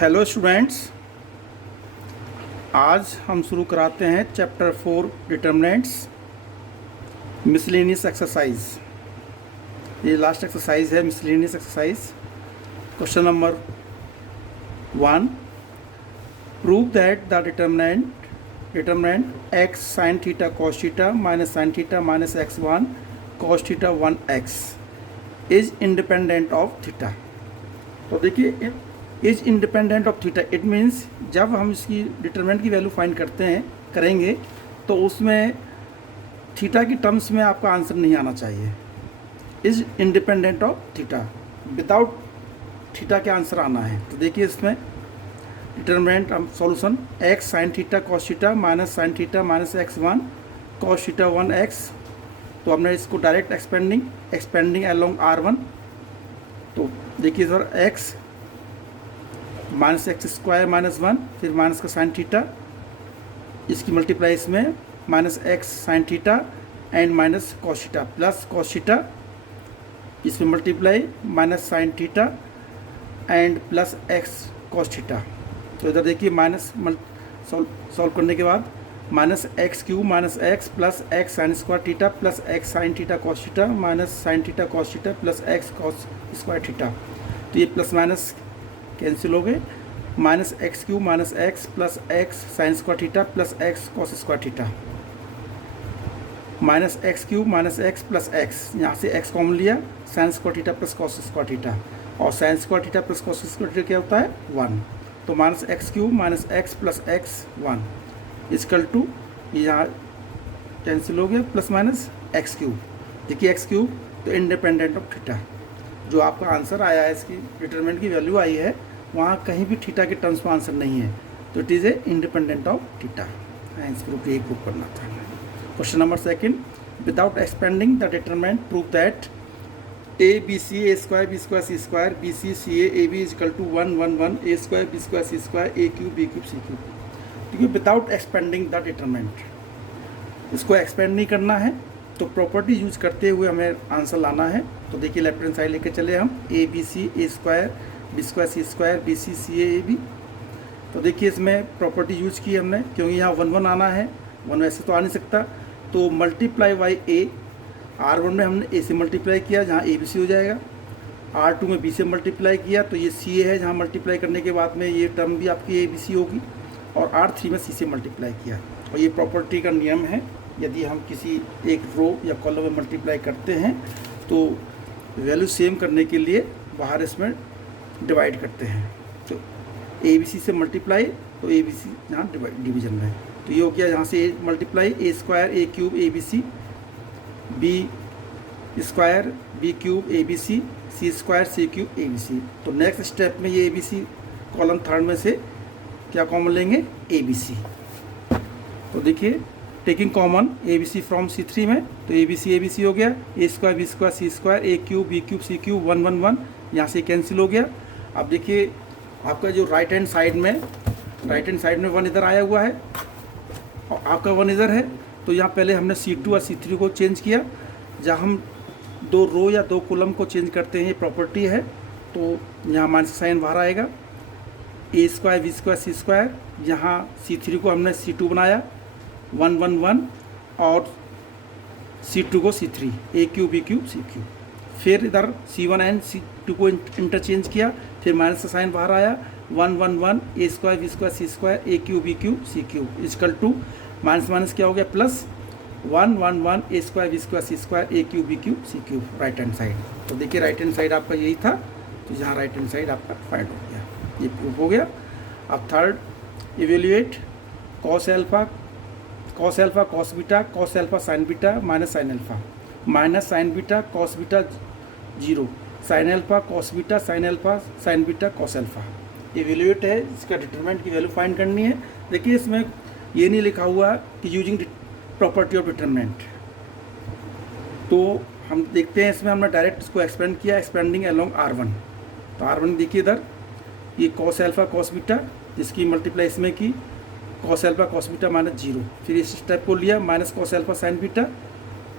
Hello students, आज हम शुरू कराते हैं चैप्टर 4 डिटर्मिनेंट्स मिसलेनियस एक्सरसाइज। ये लास्ट एक्सरसाइज है, miscellaneous exercise. Question number 1, prove that the determinant x sine theta cos theta minus sine theta minus x one cos theta one x is independent of theta. तो देखिए, is independent of theta, it means जब हम इसकी determinant की value find करेंगे तो उसमें theta की टर्म्स में आपका आंसर नहीं आना चाहिए। Is independent of theta, without theta के आंसर आना है। तो देखिए इसमें डिटरमिनेंट हम solution x sine theta cos theta minus sine theta minus x one cos theta one x. तो हमने इसको direct expanding along are one. तो देखिए sir, x minus X square minus one, फिर माइनस का साइन थीटा, इसकी multiply इसमें minus x sine theta and minus cos theta plus cos theta, इसमें multiply minus sine theta and plus x cos theta. तो इधर देखिए minus solve करने के बाद minus X cube minus X plus x sign square theta plus x sine theta cos theta minus sine theta cos theta plus x cos square theta. तो ये plus minus cancel हो गए। Minus X cube minus X plus x sign square theta plus x cos square theta minus X cube minus X plus X, यहाँ से X common लिया, sine square theta plus cos square theta, और sine square theta plus cos square theta क्या होता है 1। तो minus X cube minus X plus X 1 is equal to, यहाँ cancel हो गया, प्लस माइनस एक्स क्यूब। देखिए एक्स क्यूब तो इंडिपेंडेंट ऑफ थीटा, जो आपका आंसर आया है, इसकी डिटरमिनेंट की वैल्यू आई है, वहाँ कहीं भी थीटा के टर्म्स में आंसर नहीं है। तो it is a independent of theta. इस प्रूफ यही प्रूव करना था। Question number 2, without expanding the determinant prove that A B C A square C square B C C A B is equal to 1 1 1 A square C square A cube B cube C cube. क्योंकि without expanding the determinant, इसको expand नहीं करना है, तो property use करते हुए हमें answer लाना है। तो देखिए लेफ्ट हैंड साइड लेके चले हम, A B C A square C square B C C A B. तो देखिए इसमें प्रॉपर्टी यूज की हमने, क्योंकि यहाँ 1 1 आना है, 1 वैसे तो आ नहीं सकता, तो मल्टीप्लाई बाई ए। R1 में हमने ए से मल्टीप्लाई किया, जहाँ ए बी सी हो जाएगा। R2 में बी से मल्टीप्लाई किया, तो ये सी ए है, जहाँ मल्टीप्लाई करने के बाद में ये टर्म भी आपकी ए बी सी होगी। और R3 में सी से मल्टीप्लाई किया। और ये प्रॉपर्टी का नियम है, यदि हम किसी एक रो या कॉलम में मल्टीप्लाई करते हैं तो वैल्यू सेम करने के लिए बाहर इसमें डिवाइड करते हैं। तो ए बी सी से मल्टीप्लाई, तो ए बी सी यहाँ डिवीजन में, तो ये हो गया यहाँ से A multiply A square A cube A B C, B square B cube A B C square C cube A B C. तो नेक्स्ट स्टेप में ये A B C column third में से क्या कॉमन लेंगे, ए बी सी। तो देखिए taking common A B C from C3 में, तो ए बी सी हो गया, A square C square A cube B cube C cube 1 1 1, यहाँ से कैंसिल हो गया। अब देखिए आपका जो राइट हैंड साइड में 1 इधर आया हुआ है और आपका 1 इधर है। तो यहाँ पहले हमने C2 और C3 को चेंज किया। जहाँ हम 2 रो या 2 कॉलम को चेंज करते हैं, ये प्रॉपर्टी है, तो यहाँ माइनस साइन बाहर आएगा। ए स्क्वायर सी स्क्वायर, यहाँ C3 को हमने C2 बनाया 1 1 1, और C2 को C3 ए cube B cube C cube. फिर इधर C1 एंड C2 को इंटरचेंज किया, फिर माइनस का साइन बाहर आया 1 1 1 A square C square A cube B cube C cube is equal to minus minus क्या हो गया, plus 1 1 1 A square C square A cube B cube C cube right hand side. तो देखिए राइट हैंड साइड आपका यही था, तो यहाँ राइट हैंड साइड आपका फाइंड हो गया, ये प्रूफ हो गया। अब third, evaluate cos alpha cos beta sine beta minus sign beta cos beta 0 sine alpha cos beta sine beta cos alpha. Evaluate है, इसका डिटरमिनेंट की वैल्यू फाइंड करनी है। देखिए इसमें ये नहीं लिखा हुआ कि यूजिंग प्रॉपर्टी ऑफ डिटरमिनेंट, तो हम देखते हैं इसमें हमने डायरेक्ट इसको एक्सपेंड किया, एक्सपेंडिंग अलोंग R1। तो R1 देखिए इधर ये कॉस एल्फा कॉस बीटा, जिसकी मल्टीप्लाई इसमें की cos alpha cos beta minus 0, फिर इस स्टेप को लिया minus cos alpha sign beta.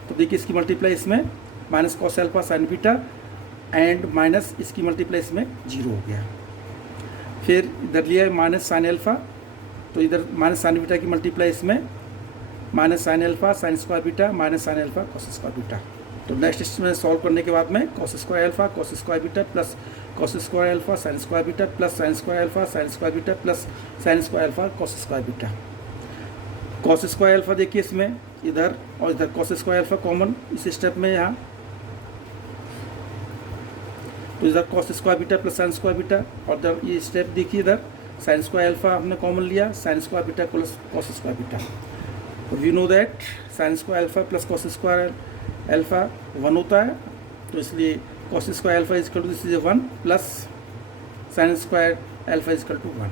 तो देखिए इसकी मल्टीप्लाई इसमें minus cos alpha sign beta and minus इसकी मल्टीप्लाई इसमें 0 हो गया। फिर इधर लिया है माइनस साइन अल्फ़ा, तो इधर माइनस साइन बीटा की मल्टीप्लाई इसमें minus sine alpha sine square beta minus sine alpha cos square beta. तो नेक्स्ट इसमें सॉल्व करने के बाद में cos square alpha cos square beta plus cos square alpha sine square beta plus sine square alpha sine square beta plus sine square alpha cos square beta. Cos square alpha देखिए इसमें इधर और इधर cos square alpha common इस step में यहाँ, तो इधर cos square beta plus sine square beta, और इधर ये स्टेप देखिए इधर साइन स्क्वायर अल्फ़ा हमने कॉमन लिया sine square beta plus cos square beta. We know that sine square alpha plus cos square alpha 1 होता है, तो इसलिए cos square alpha is equal to this is 1 plus sine square alpha is equal to 1।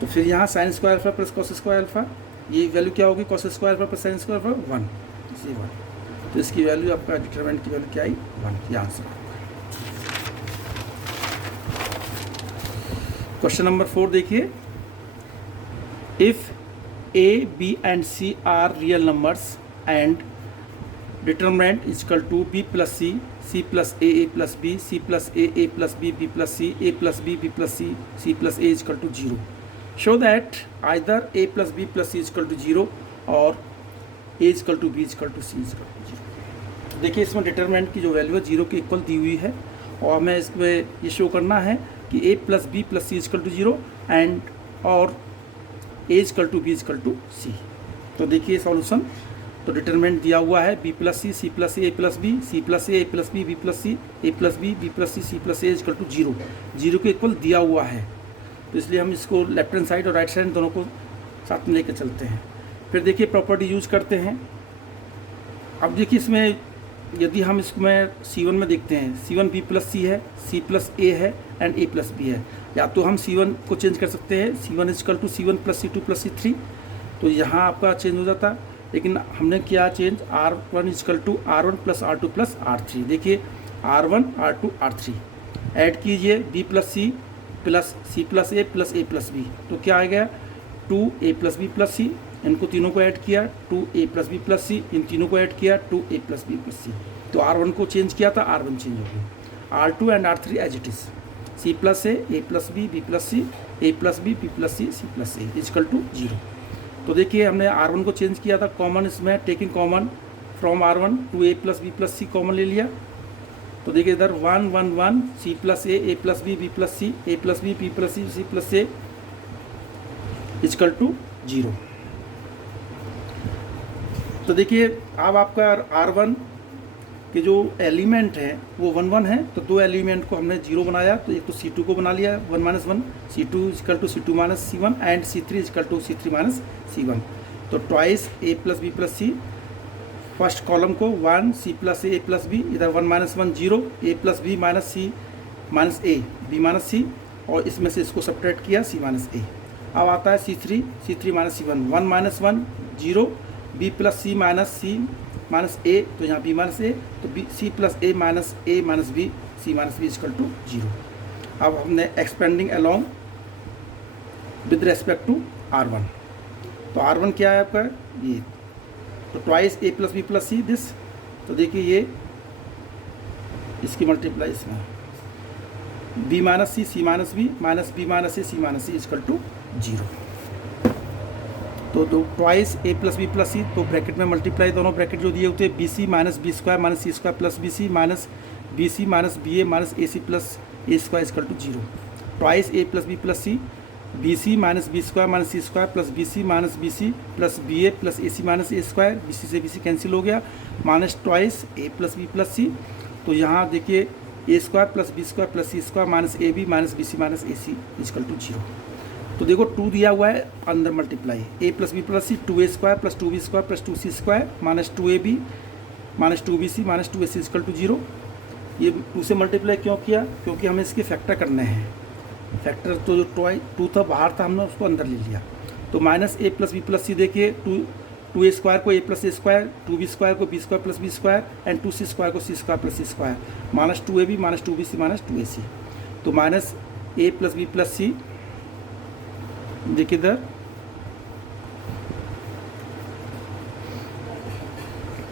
तो फिर यहाँ sine square alpha plus cos square alpha, ये value क्या होगी cos square alpha plus sine square alpha 1, इसी 1। तो इसकी वैल्यू आपका डिटरमिनेंट की वैल्यू क्या आई 1, ये आंसर। क्वेश्चन नंबर 4 देखिए, if a b and c are real numbers and determinant is equal to b plus c plus a plus b c plus a plus b plus c a plus b plus c plus a is equal to 0, show that either a plus b plus c is equal to 0 or a is equal to b is equal to c is equal to 0। देखिए इसमें determinant की जो value है 0 के equal दी हुई है, और हमें इसमें ये शो करना है कि a plus B plus C is equal to 0 and और a is equal to B is equal to C. तो देखिए सॉल्यूशन, तो डिटरमिनेंट दिया हुआ है b plus C plus A plus B C plus A plus B plus C A plus B plus C plus A is equal to 0, 0 के equal दिया हुआ है। तो इसलिए हम इसको लेफ्ट हैंड साइड और राइट साइड दोनों को साथ में लेकर चलते हैं। फिर देखिए प्रॉपर्टी यूज करते हैं। अब देखिए इसमें यदि हम इसमें C1 में देखते हैं, C1 B प्लस सी है, C प्लस ए है एंड A प्लस बी है, या तो हम C1 को चेंज कर सकते हैं C1 is equal to C1 plus C2 plus C3, तो यहाँ आपका चेंज हो जाता। लेकिन हमने किया change R1 is equal to R1 plus R2 plus R3। देखिए R1 R2 R3 ऐड कीजिए B plus C plus C plus A plus A plus B, तो क्या आ गया 2A प्लस बी प्लस सी, इनको तीनों को ऐड किया 2A प्लस बी प्लस सी, इन तीनों को ऐड किया 2A plus B plus C. तो R1 को चेंज किया था, R1 चेंज हो गया। R2 and R3 as it is, C plus A plus B plus C A plus B plus C plus A is equal to 0। तो देखिए हमने R1 को चेंज किया था, कॉमन इसमें taking common from R1 2A plus B plus C common ले लिया। तो देखिए इधर 1 1 1 C plus A plus B plus C A plus B plus C plus A is equal to 0। तो देखिए अब आपका R1 के जो एलिमेंट है वो 1 1 है, तो दो एलिमेंट को हमने 0 बनाया, तो एक तो C2 को बना लिया 1 minus 1, C2 equal to C2 minus C1 and C3 equal to C3 minus C1। तो twice A plus B plus C, first column को 1 C plus A plus B, इधर 1 minus 1 0 A plus B minus C minus A B minus C, और इसमें से इसको subtract किया C minus ए। अब आता है C3 minus C1 1 minus 1 0 B plus C minus A, तो यहाँ B माइनस ए, तो B C plus A minus B C minus B is equal to 0। अब हमने expanding along with respect to R1, तो R1 क्या है आपका ये, तो twice A plus B plus C this, तो देखिए ये इसकी मल्टीप्लाई इसमें B minus C minus B minus C minus C is equal to 0। तो दो twice A plus B plus C, तो ब्रैकेट में मल्टीप्लाई दोनों ब्रैकेट जो दिए होते हैं B C minus B square minus C square plus B C minus B A minus A C plus A square equal to 0। Twice A plus B plus C B C minus B square minus C square plus B C minus B C plus B A plus A C minus A square, B C से B C cancel हो गया, minus twice A plus B plus C, तो यहाँ देखिए A square plus B square plus C square minus A B minus B C minus A C is equal to 0। तो देखो 2 दिया हुआ है अंदर multiply A plus B plus C 2A square plus 2B square plus 2C square minus 2AB minus 2BC minus 2AC equal to 0। ये 2 से multiply क्यों किया, क्योंकि हमें इसके फैक्टर करने हैं। फैक्टर तो जो 2 था बाहर था, हमने उसको अंदर ले लिया। तो minus A plus B plus C, देखिए 2A स्क्वायर को A plus A square, 2B square को B square plus B square and 2C square को C square plus C square minus 2AB minus 2BC minus 2AC। तो minus A plus B plus C, देखिए इधर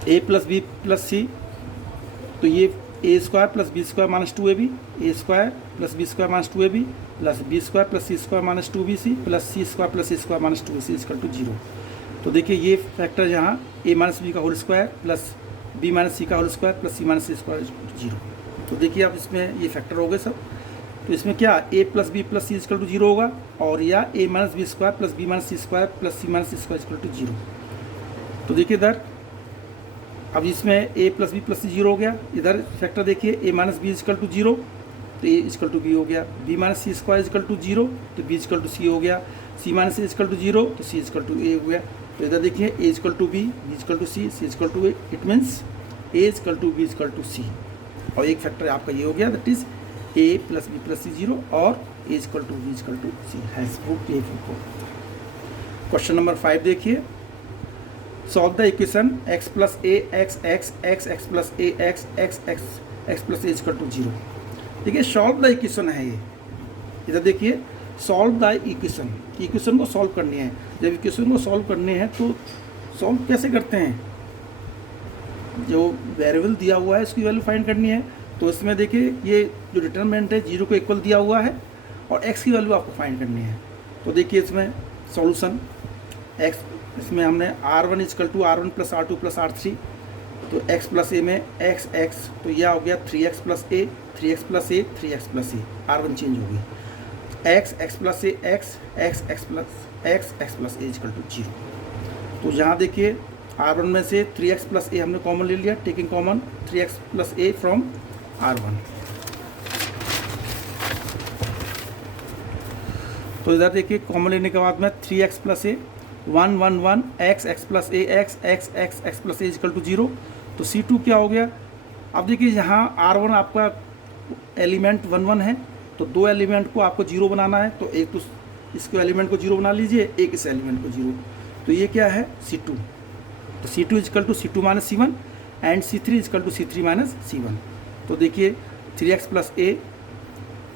A plus B plus C, तो ये A square plus B square minus 2ab, ए square plus B square minus 2ab plus B square plus C square minus 2bc plus C square plus A square minus 2ac equal to 0। तो देखिए ये factor यहाँ A minus B का whole square plus B minus C का whole square plus C minus C square 0। तो देखिए अब इसमें ये फैक्टर हो गए सब। तो इसमें क्या A plus B plus C equal to 0 होगा, और या A minus B square plus B minus C square plus C minus C square equal to 0। तो देखिए इधर अब इसमें A plus B plus C 0 हो गया। इधर फैक्टर देखिए A minus B equal to 0 तो ए इक्वल टू बी हो गया, B minus C square equal to 0 तो बी इक्वल टू सी हो गया, सी माइनस सी इक्वल टू 0 तो सी इक्वल टू ए हो गया। तो इधर देखिए A equal to B equal to C equal to A, it means A equal to B equal to C. और एक फैक्टर आपका ये हो गया, that is A plus B plus C 0 और A equal to B equal to C has proved A equal. Question number 5 देखिए, solve the equation x plus A X X X X plus A X X X X plus A equal to 0। देखिए solve the equation है ये, इधर देखिए solve the equation को solve करनी है। जब इक्वेशन को सॉल्व करनी है तो सॉल्व कैसे करते हैं, जो वेरिएबल दिया हुआ है इसकी वैल्यू फाइंड करनी है। तो इसमें देखिए ये जो डिटरमिनेंट है 0 को इक्वल दिया हुआ है और x की वैल्यू आपको फाइंड करनी है। तो देखिए इसमें सॉल्यूशन x, इसमें हमने r1 equal to r1 plus r2 plus r3, तो x प्लस ए में x x तो यह हो गया 3x plus A 3x plus A 3x plus A, r1 change हो गई, x plus A x plus A equal to 0। तो यहाँ देखिए r1 में से 3x प्लस ए हमने कॉमन ले लिया, taking common 3x plus A from r1। तो इधर देखिए कॉमन लेने के बाद में 3x plus A 1 1 1 x plus A x plus A equal to 0। तो C2 क्या हो गया, अब देखिए यहाँ R1 आपका एलिमेंट 1 1 है, तो दो एलिमेंट को आपको 0 बनाना है, तो एक तो इसको एलिमेंट को 0 बना लीजिए, एक इस एलिमेंट को 0। तो ये क्या है C2, तो C2 equal to C2 minus C1 and C3 equal to C3 minus C1। तो देखिए 3x plus A,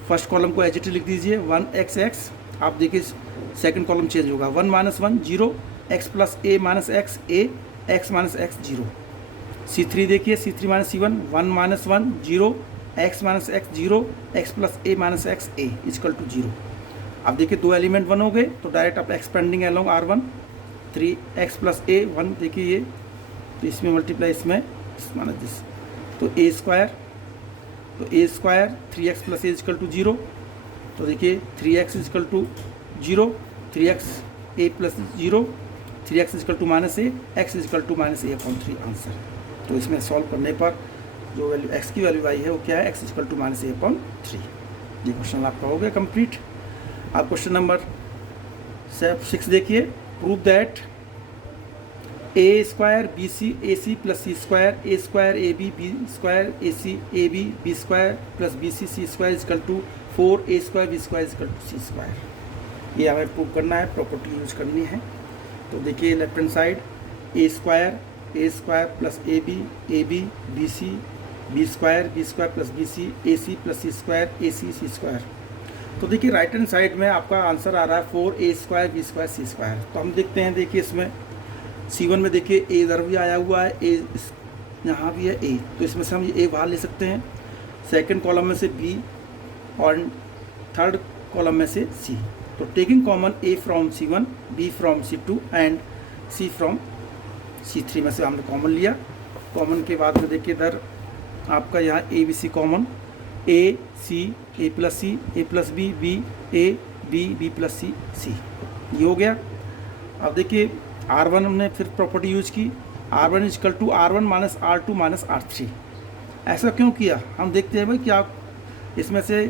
first column को एज इट लिख दीजिए 1x, आप देखिए सेकंड कॉलम चेंज होगा 1 minus 1 0, x plus A minus X A x minus X 0। C3 देखिए C3 minus C1 1 minus 1 0, x minus X 0, x plus A minus X A equal to 0। अब देखिए दो element 1 हो गए, तो डायरेक्ट आप expanding along R1 3x plus A 1 देखिए ये, तो इसमें मल्टीप्लाई इसमें माइनस दिस, तो A square 3x plus A equal to 0। तो देखिए 3x equal to 0, 3x A plus 0, 3x equal to minus A, x equal to minus A upon 3 answer. तो इसमें सॉल्व करने पर जो वैल्यू x की वैल्यू आई है वो क्या है, x equal to minus A upon 3। ये क्वेश्चन आपका हो गया कंप्लीट। आप क्वेश्चन नंबर 6 देखिए, prove that A square B C A C plus C square A B square A C A B square plus B C square equal to 4 square B square equal to C square. ये हमें prove करना है, property use करनी है। तो देखिए left hand side A square plus A B B square plus B C plus C square. तो देखिए राइट हैंड साइड में आपका आंसर आ रहा है 4 square B square C square. तो हम देखते हैं, देखिए इसमें C1 में देखिए ए इधर भी आया हुआ है, ए यहाँ भी है ए, तो इसमें से हम ए बाहर ले सकते हैं, सेकंड कॉलम में से बी और थर्ड कॉलम में से सी। तो taking common A from C1, B from C2 and C from C3 में से हमने कॉमन लिया। कॉमन के बाद में देखिए इधर आपका यहाँ A B C common, A C A plus C A plus B B A B plus C C, ये हो गया। अब देखिए R1 हमने फिर प्रॉपर्टी यूज की, R1 equal to R1 minus R2 minus R3। ऐसा क्यों किया, हम देखते हैं भाई कि आप इसमें से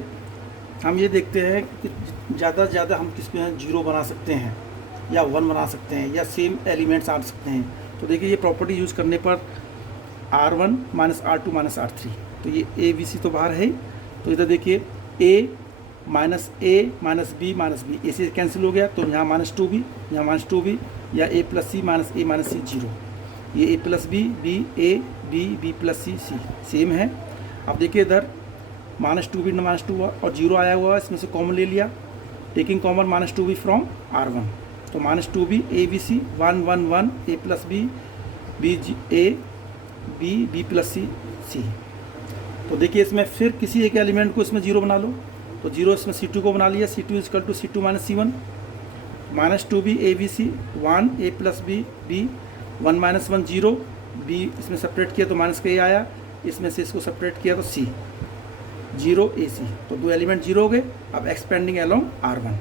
हम ये देखते हैं कि ज़्यादा से ज़्यादा हम किस में 0 बना सकते हैं या 1 बना सकते हैं या सेम एलिमेंट्स आ सकते हैं। तो देखिए ये प्रॉपर्टी यूज़ करने पर R1 minus R2 minus R3, तो ये ए बी सी तो बाहर है। तो इधर देखिए ए माइनस बी ए से कैंसिल हो गया, तो यहाँ माइनस 2b, यहाँ माइनस 2b, या ए प्लस सी माइनस ए 0, ये ए प्लस बी बी प्लस सी सेम है। अब देखिए इधर माइनस 2b माइनस 2 और 0 आया हुआ है, इसमें से कॉमन ले लिया, taking common minus 2b from R1। तो minus 2b A B C 1 1 1 A plus B B plus C C. तो देखिए इसमें फिर किसी एक एलिमेंट को इसमें 0 बना लो, तो 0 इसमें C2 को बना लिया, C2 equal to C2 minus C1 minus 2B ABC 1 A plus B B 1 minus 1 0 B इसमें सेपरेट किया तो माइनस का A आया, इसमें से इसको सेपरेट किया तो C 0 AC, तो 2 एलिमेंट 0 हो गए। अब एक्सपेंडिंग अलोंग R1,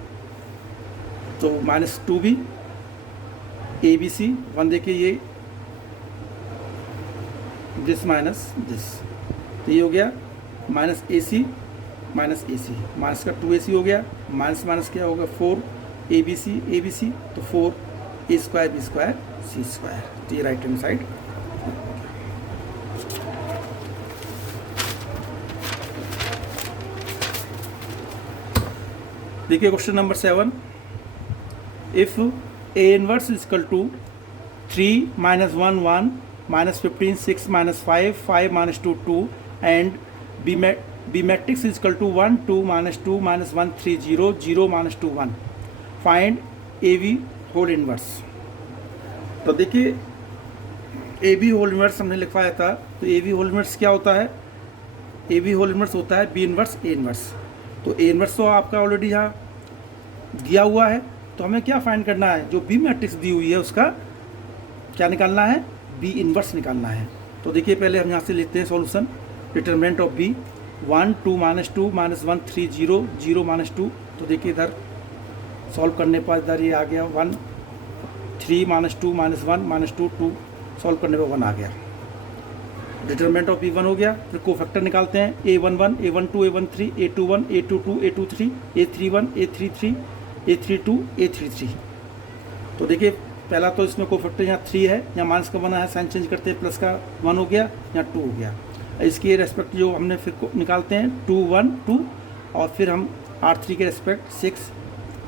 तो माइनस 2B ABC 1 देखिए ये दिस माइनस दिस, तो ये हो गया minus AC minus AC, minus का 2AC हो गया, माइनस माइनस क्या होगा 4 ABC, तो 4 A square B square C square, तो ये राइट हैंड साइड। देखिए question number 7, if A inverse is equal to 3 minus 1 1 minus 15 6 minus 5 5 minus 2 2 and B matrix is equal to 1 2 minus 2 minus 1 3 0 0 minus 2 1, find AB whole inverse। तो देखिए AB whole inverse हमने लिखवाया था, तो AB whole inverse क्या होता है, AB whole inverse होता है B इनवर्स A इनवर्स। तो A इनवर्स तो आपका ऑलरेडी यहाँ दिया हुआ है, तो हमें क्या फाइंड करना है, जो B मैट्रिक्स दी हुई है उसका क्या निकालना है, B इनवर्स निकालना है। तो देखिए पहले हम यहाँ से लिखते हैं solution, determinant of B 1 2 minus 2 minus 1 3 0 0 minus 2, तो देखिए इधर सॉल्व करने पर इधर ये आ गया 1 3 माइनस 2 माइनस 1 माइनस 2 2, सॉल्व करने पर 1 आ गया। डिटरमिनेंट ऑफ B1 हो गया। फिर कोफैक्टर निकालते हैं, A11 A12 A13 A21 A22 A23 A31 A33 A32 A33। तो देखिए पहला तो इसमें कोफैक्टर यहाँ 3 है, यहाँ माइनस का बना है, साइन चेंज करते हैं, प्लस का 1 हो गया, यहाँ 2 हो गया। इसके रेस्पेक्ट जो हमने फिर निकालते हैं 2 1 2, और फिर हम R3 के रेस्पेक्ट 6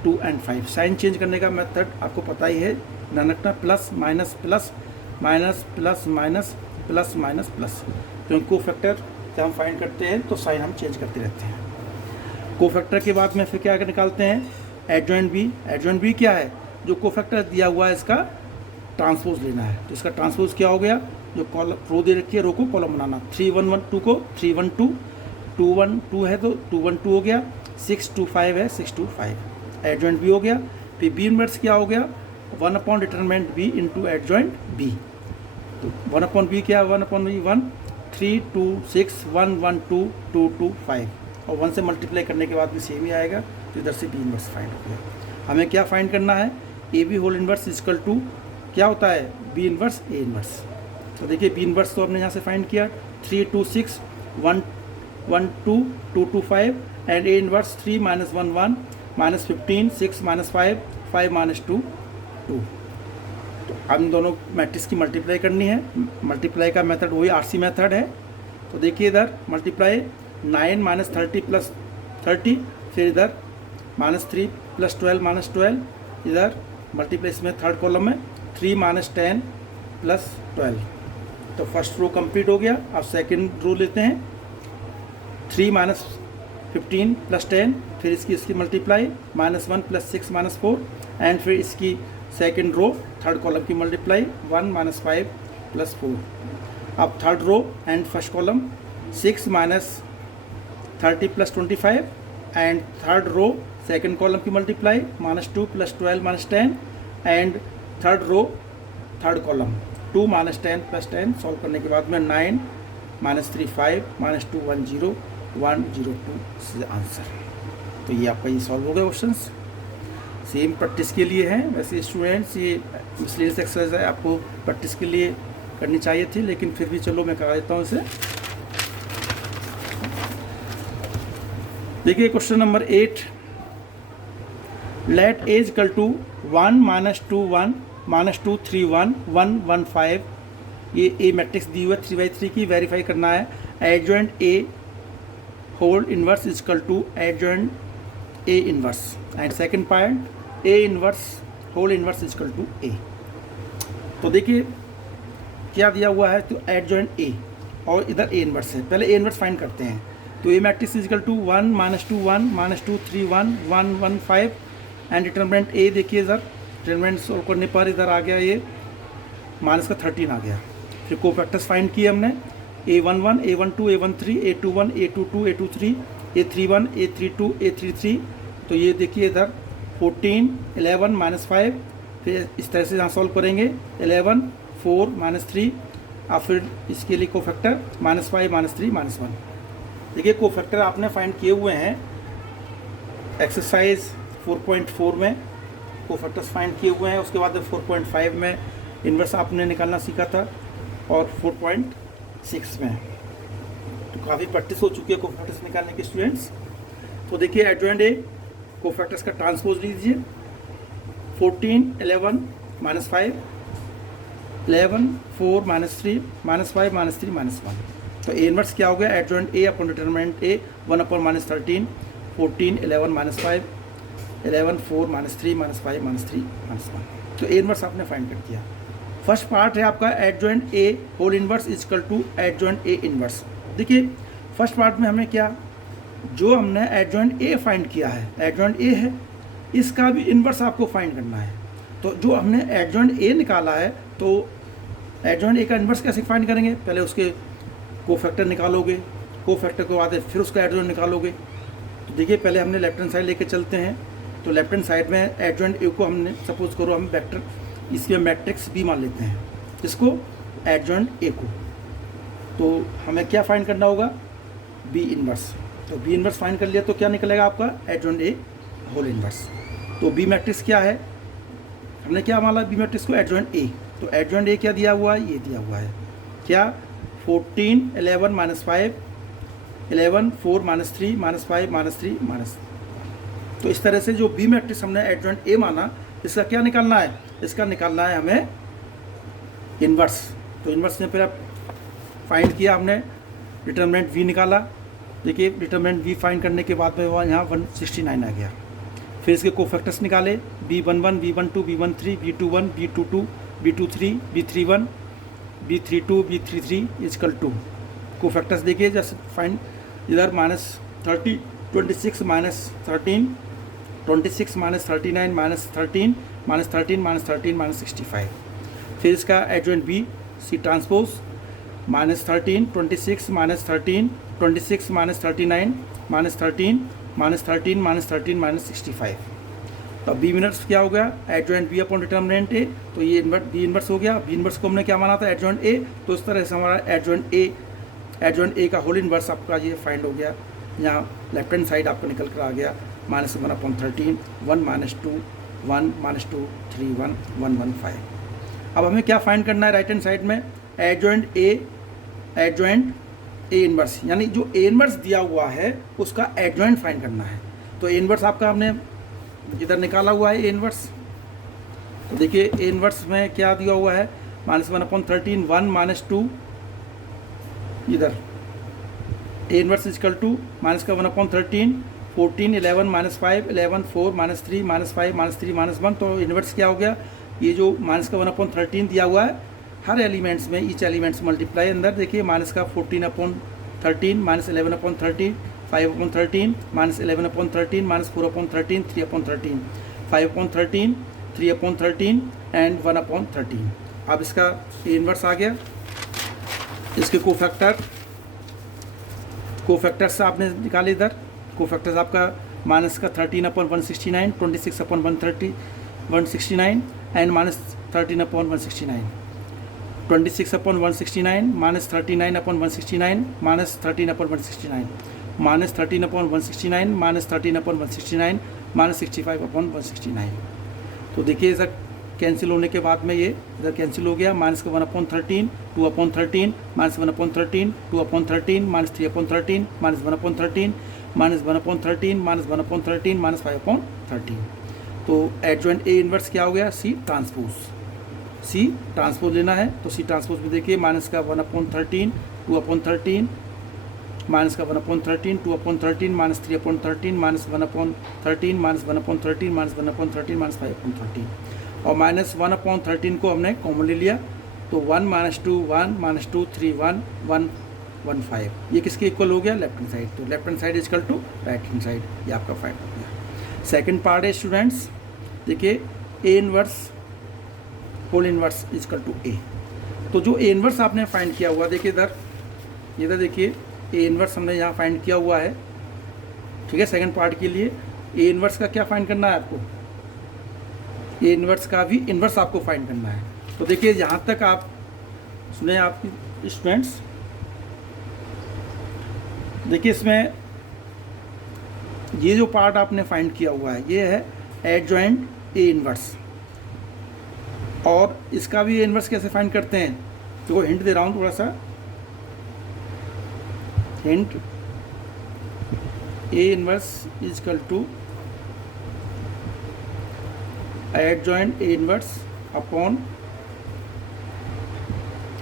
2 एंड 5। साइन चेंज करने का मेथड आपको पता ही है, ध्यान रखना, plus minus plus minus plus minus plus minus plus, क्योंकि कोफैक्टर जब हम फाइंड करते हैं तो साइन हम चेंज करते रहते हैं। कोफैक्टर के बाद में फिर क्या निकालते हैं, एडजॉइंट बी। एडजॉइंट बी क्या है, जो कोफैक्टर दिया हुआ है इसका ट्रांसपोज लेना है, तो इसका ट्रांसपोज क्या हो गया, जो कॉलम रो दे रखी है, रो को कॉलम बनाना, 3 1 1 2 को 3 1 2 2 1 2 है तो 2 1 2 हो गया, 6 2 5 है 6 2 5, एडजॉइंट बी हो गया। फिर बी इनवर्स क्या हो गया, 1 upon determinant B into adjoint B, तो 1 अपॉन बी क्या है, 1 अपॉन बी 1 3 2 6 1 1 2 2 2 5, और 1 से मल्टीप्लाई करने के बाद भी सेम ही आएगा, तो इधर से बी इनवर्स फाइंड हो गया। हमें क्या फाइंड करना है, A B whole inverse equal to क्या होता है, बी इनवर्स ए इनवर्स। तो देखिए बी इनवर्स तो हमने यहाँ से फाइंड किया, 3 2 6 1 1 2 2 2 5 and A inverse 3 minus 1 1 minus 15 6 minus 5 5 minus 2 2। तो हम दोनों मैट्रिक्स की मल्टीप्लाई करनी है, मल्टीप्लाई का मेथड वही आरसी मेथड है। तो देखिए इधर मल्टीप्लाई 9 माइनस 30 प्लस 30, फिर इधर माइनस 3 प्लस 12 माइनस 12, इधर मल्टीप्लाई इसमें थर्ड कॉलम में 3 माइनस 10 प्लस 12। तो फर्स्ट रो कंप्लीट हो गया। अब सेकंड रो लेते हैं, 3 माइनस 15 प्लस 10, फिर इसकी multiply minus 1 plus 6 minus 4, and फिर इसकी सेकंड रो थर्ड कॉलम की मल्टीप्लाई 1 माइनस 5 प्लस 4। अब third row and first column 6 minus 30 plus 25, and third row second column की multiply minus 2 plus 12 minus 10, and third row third column 2 minus 10 plus 10। Solve करने के बाद में 9 minus 3 5 minus 2 1 0 1 0 2 answer. तो ये आपका ये सॉल्व हो गया क्वेश्चंस। सेम प्रैक्टिस के लिए है, वैसे स्टूडेंट्स ये मिसलेनियस एक्सरसाइज है, आपको प्रैक्टिस के लिए करनी चाहिए थी, लेकिन फिर भी चलो मैं करा देता हूँ इसे। देखिए question number 8, let A equal to 1 minus 2 1 minus 2 3 1 1 1 5। ये ए मैट्रिक्स दी हुई है 3/3 की, वेरीफाई करना है। Adjoint A whole inverse equal to adjoint A inverse, and second part A inverse whole inverse equal to A. तो देखिए क्या दिया हुआ है, तो एडजॉइंट ए और इधर ए इनवर्स है। पहले ए इनवर्स फाइंड करते हैं। तो A matrix equal to 1 minus 2 1 minus 2 3 1 1 1 5, and determinant A देखिए इधर डिटरमिनेंट सोल्व करने पर इधर आ गया ये माइनस का 13 आ गया। फिर कोफैक्टर्स फाइंड किए हमने, A11 A12 A13 A21 A22 A23 A31 A32 A33। तो ये देखिए इधर 14 11 -5, फिर इस तरह से यहाँ सॉल्व करेंगे 11 4 -3 और फिर इसके लिए कोफैक्टर -5 -3 -1। देखिए कोफैक्टर आपने फाइंड किए हुए हैं एक्सरसाइज 4.4 में कोफैक्टर्स फाइंड किए हुए हैं। उसके बाद 4.5 में इन्वर्स आपने निकालना सीखा था और 4.6 में तो काफ़ी प्रैक्टिस हो चुकी है कोफैक्टर्स निकालने के स्टूडेंट्स। तो देखिए एडजॉइंट ए कोफैक्टर्स का ट्रांसपोज लीजिए 14 11 -5 11 4 -3 -5 -3 -1। तो ए इनवर्स क्या हो गया एडजॉइंट ए अपॉन डिटरमिनेंट ए 1/-13 14 11 -5 11 4 -3 -5 -3 -1। तो ए इनवर्स आपने फाइंड कर दिया। फर्स्ट पार्ट है आपका adjoint A whole inverse equal to adjoint A inverse. देखिए फर्स्ट पार्ट में हमने क्या जो हमने एडजॉइंट ए फाइंड किया है एडजॉइंट ए है इसका भी इनवर्स आपको फाइंड करना है। तो जो हमने एडजॉइंट ए निकाला है तो एडजॉइंट ए का इनवर्स कैसे फाइंड करेंगे, पहले उसके कोफैक्टर निकालोगे, कोफैक्टर के बाद फिर उसका एडजॉइंट निकालोगे। तो देखिए पहले हमने लेफ्ट हैंड साइड लेके चलते हैं। तो लेफ्ट हैंड साइड में एडजॉइंट ए को हमने सपोज करो हम वेक्टर इसके मैट्रिक्स बी मान लेते हैं, इसको एडजॉइंट ए को। तो हमें क्या फाइंड करना होगा बी इनवर्स। तो बी इनवर्स फाइंड कर लिया तो क्या निकलेगा आपका एडजॉइंट ए होल इनवर्स। तो बी मैट्रिक्स क्या है हमने क्या माना बी मैट्रिक्स को एडजॉइंट ए। तो एडजॉइंट ए क्या दिया हुआ है ये दिया हुआ है क्या 14 11 -5 11 4 -3 -5 -3 -। तो इस तरह से जो बी मैट्रिक्स हमने एडजॉइंट ए माना इसका क्या निकालना है, इसका निकालना है हमें इनवर्स। तो इनवर्स ने फिर आप फाइंड किया हमने डिटरमिनेंट वी निकाला। देखिए डिटरमिनेंट वी फाइंड करने के बाद में वहाँ यहाँ 169 आ गया। फिर इसके कोफैक्टर्स निकाले B11 B12 B13 B21 B22 B23 B31 B32 B33 is equal to cofactors देखिए जैसे फाइंड इधर -30 26 -13 26 -39 -13 -13 -13 -65। फिर इसका एडजॉइंट बी सी ट्रांसपोज -13 26 -13 26 -39 -13 -13 -13 -65। तो बी इनवर्स क्या हो गया adjoint B upon determinant A. तो ये बी इनवर्स हो गया। बी इनवर्स को हमने क्या माना था एडजॉइंट ए। तो इस तरह से हमारा एडजॉइंट ए का होल इनवर्स आपका ये फाइंड हो गया। यहाँ लेफ्ट हैंड साइड आपको निकल कर आ गया -1/13 1 -2 1 -2 3 1 1 1 5। अब हमें क्या फाइंड करना है राइट हैंड साइड में एडजॉइंट ए इनवर्स, यानी जो ए इनवर्स दिया हुआ है उसका एडजॉइंट फाइंड करना है। तो ए इनवर्स आपका हमने इधर निकाला हुआ है ए इनवर्स। तो देखिए ए इनवर्स में क्या दिया हुआ है -1/13 1 -2 इधर ए इनवर्स इजकल टू -1/13 14 11 -5 11 4 -3 -5 -3 -1। तो इनवर्स क्या हो गया ये जो -1/13 दिया हुआ है हर एलिमेंट्स में ईच एलिमेंट्स मल्टीप्लाई अंदर देखिए -14/13 -11/13 5/13 -11/13 -4/13 3/13 5/13 3/13 एंड 1/13। अब इसका इनवर्स आ गया। इसके कोफैक्टर्स आपने निकाले इधर। कोफैक्टर्स आपका माइनस का 13/169 26/130 169 एंड -13/169 26/169 -39/169 -13/169 -13/169 -13/169 -65/169। तो देखिए इधर कैंसिल होने के बाद में ये इधर कैंसिल हो गया -1/13 2/13 -1/13 2/13 -3/13 -1/13 -1/13 -1/13 -5/13। तो एडजॉइंट ए इनवर्स क्या हो गया सी ट्रांसपोज लेना है। तो सी ट्रांसपोज में देखिए -1/13 2/13 -1/13 2/13 -3/13 -1/13 -1/13 -1/13 -5/13 और -1/13 को हमने कॉमन ले लिया। तो 1 -2 1 -2 3 1 1 1 5 ये किसके इक्वल हो गया लेफ्ट हैंड साइड। तो left hand side equal to right hand side ये आपका फाइंड हो गया। सेकंड पार्ट है स्टूडेंट्स देखिए A inverse whole inverse equal to A. तो जो ए इनवर्स आपने फाइंड किया हुआ देखिए इधर इधर देखिए ए इन्वर्स हमने यहाँ फाइंड किया हुआ है, ठीक है। सेकंड पार्ट के लिए ए इन्वर्स का क्या फाइंड करना है आपको, ए इन्वर्स का भी इन्वर्स आपको फाइंड करना है। तो देखिए यहाँ तक आप सुने आपकी स्टूडेंट्स, देखिए इसमें ये जो पार्ट आपने फाइंड किया हुआ है ये है एडजॉइंट ए इन्वर्स, और इसका भी ए इन्वर्स कैसे फाइंड करते हैं, तो हिंट दे रहा हूँ थोड़ा सा hint. A inverse is equal to adjoint A inverse upon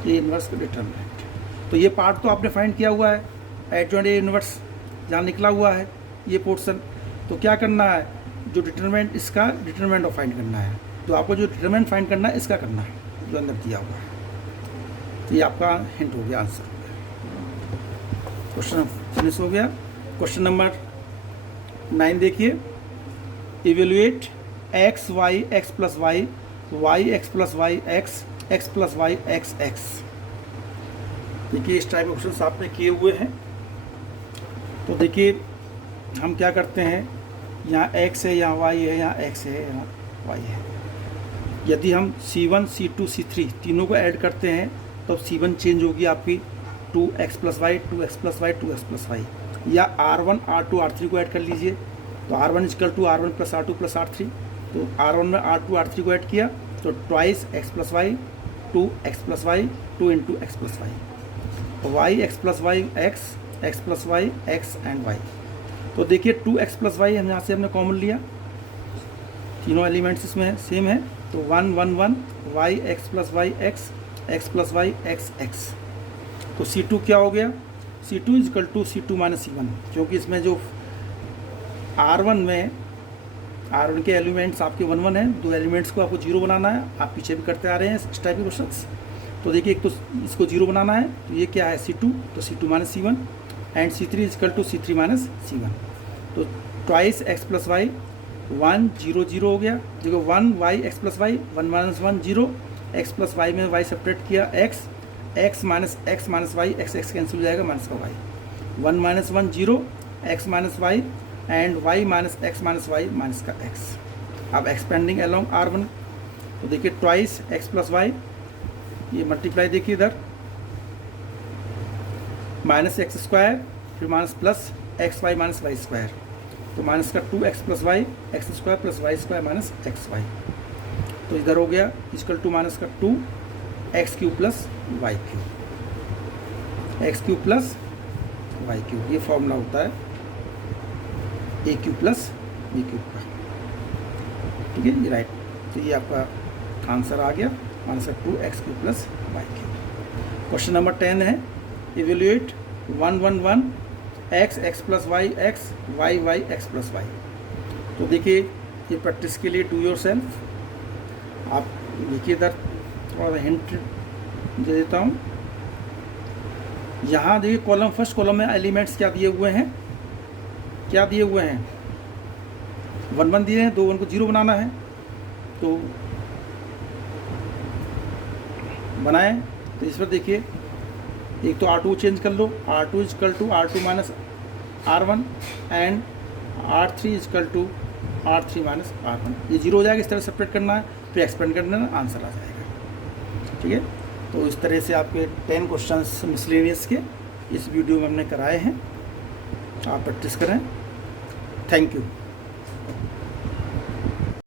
A inverse का डिटरमिनेंट। तो ये पार्ट तो आपने फाइंड किया हुआ है, एडजॉइंट ए इन्वर्स जहाँ निकला हुआ है ये पोर्शन। तो क्या करना है, जो डिटरमिनेंट इसका डिटरमिनेंट फाइंड करना है, तो आपको जो डिटरमिनेंट फाइंड करना है इसका करना है जो अंदर दिया हुआ है। तो ये आपका हिंट हो गया, आंसर हो गया, क्वेश्चन फिनिश हो गया। क्वेश्चन नंबर 9 देखिए, evaluate X Y X plus Y Y X plus Y X X plus Y X X. देखिए इस टाइप के क्वेश्चन आपने किए हुए हैं। तो देखिए हम क्या करते हैं, यहाँ x है, यहाँ y है, यहाँ x है, यहाँ y है। यदि हम C1 C2 C3 तीनों को ऐड करते हैं तो C1 चेंज होगी आपकी 2x plus Y 2x plus Y 2x plus Y, या R1 R2 R3 को ऐड कर लीजिए। तो R1 is equal to R1 plus R2 plus R3, तो R1 में R2 R3 को ऐड किया तो twice x plus Y 2x plus Y 2 into X plus Y, Y X plus Y X plus Y X and Y. तो देखिए 2x plus Y हम यहाँ से हमने कॉमन लिया, तीनों एलिमेंट्स इसमें सेम है, तो 1 1 1 Y X plus Y X plus Y X X. तो C2 क्या हो गया, C2 equal to C2 minus C1, क्योंकि इसमें जो R1 में R1 के एलिमेंट्स आपके 1 1 हैं, दो एलिमेंट्स को आपको 0 बनाना है, आप पीछे भी करते आ रहे हैं इस टाइप के क्वेश्चंस। तो देखिए एक तो इसको 0 बनाना है, तो ये क्या है C2, तो C2 minus C1 and C3 equal to C3 minus C1। तो ट्वाइस x प्लस वाई 1 0 0 हो गया, देखो 1 Y X plus Y 1 minus 1 0, X plus Y में y सेपरेट किया x minus Y x cancel हो जाएगा माइनस का y, 1 minus 1 0 x minus Y एंड y minus x minus Y minus का x। अब एक्सपेंडिंग अलोंग R1, तो देखिए ट्वाइस x प्लस वाई, ये मल्टीप्लाई देखिए इधर माइनस एक्स स्क्वायर फिर minus plus X Y minus Y square, तो माइनस का 2x plus Y X square plus Y square minus X Y. तो इधर हो गया इजकल टू माइनस का 2x cube plus Y cube, X cube plus Y cube, ये formula होता है A cube plus B cube का, ठीक है ये राइट। तो ये आपका आंसर आ गया, माइनस का 2x cube plus Y cube. Question number 10 है, evaluate 1 1 1 x plus Y X Y Y X plus Y. तो देखिए ये प्रैक्टिस के लिए डू योर सेल्फ। आप देखिए इधर थोड़ा सा हिंट दे देता हूँ। यहाँ देखिए कॉलम, फर्स्ट कॉलम में एलिमेंट्स क्या दिए हुए हैं, क्या दिए हुए हैं 1 1 दिए हैं, 2 1 को 0 बनाना है, तो बनाए। तो इस पर देखिए एक तो R2 चेंज कर लो, R2 equal to R2 minus R1 and R3 equal to R3 minus R1, ये 0 हो जाएगा। इस तरह सेपरेट करना है, फिर एक्सपेंड करना है, आंसर आ जाएगा, ठीक है। तो इस तरह से आपके 10 क्वेश्चंस मिसलेनियस के इस वीडियो में हमने कराए हैं, आप प्रैक्टिस करें। Thank you.